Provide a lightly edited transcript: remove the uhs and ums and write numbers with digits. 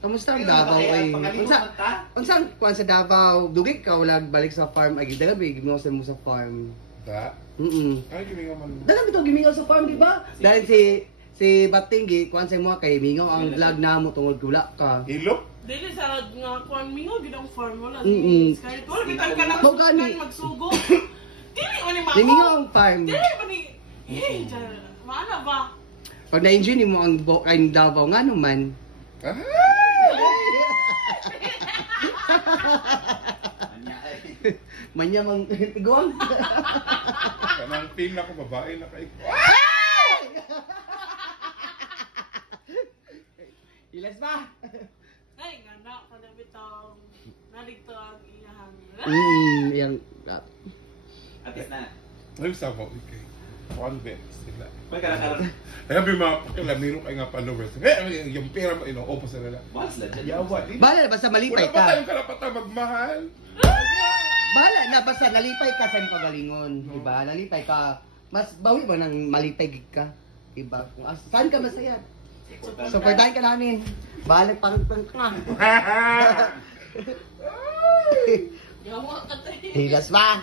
Kamusta ang Davao ay? Unsa kuan sa Davao? Dugay ka wala balik sa farm ay dalabi gimingaw sa mo sa farm. Da? Ay gimingaw man. Dalabi to gimingaw sa farm di ba? Dahil si Batinggi kuan sa mo kay mingaw ang vlog namo tungod wala ka. Ilok? Dili sa nga kuan mingaw gid ang farm wala. Kahit wala bitay ka lang magsugo. Dili man ni mao. Gimingaw ang farm. Dili man ni. Hey, maana ba? Pag na-enjoy mo ang kain Davao nga naman. Manya mang tiguan. Kanang pin na ko babae na kay. Ilas ba? Ay nga na kada bitaw. Naligto ang iyahan. Yang Atis na. Ay sa mo okay. Convex sila. May karan-karan. Ay habi mga pakilamiro kay nga followers. Yung pera mo ino-opo sa nila. Mas la dyan. Yawa. Bala basta malipay Wala pa ka. tayong karapatan magmahal. Bala na basta nalipay ka sa pagalingon, di ba? Nalipay ka. Mas bawi ba nang malipay gid ka? Diba? Kung saan ka masaya? Supportahan ka namin. Balik pang ka. Yawa ka tayo. Hilas ba?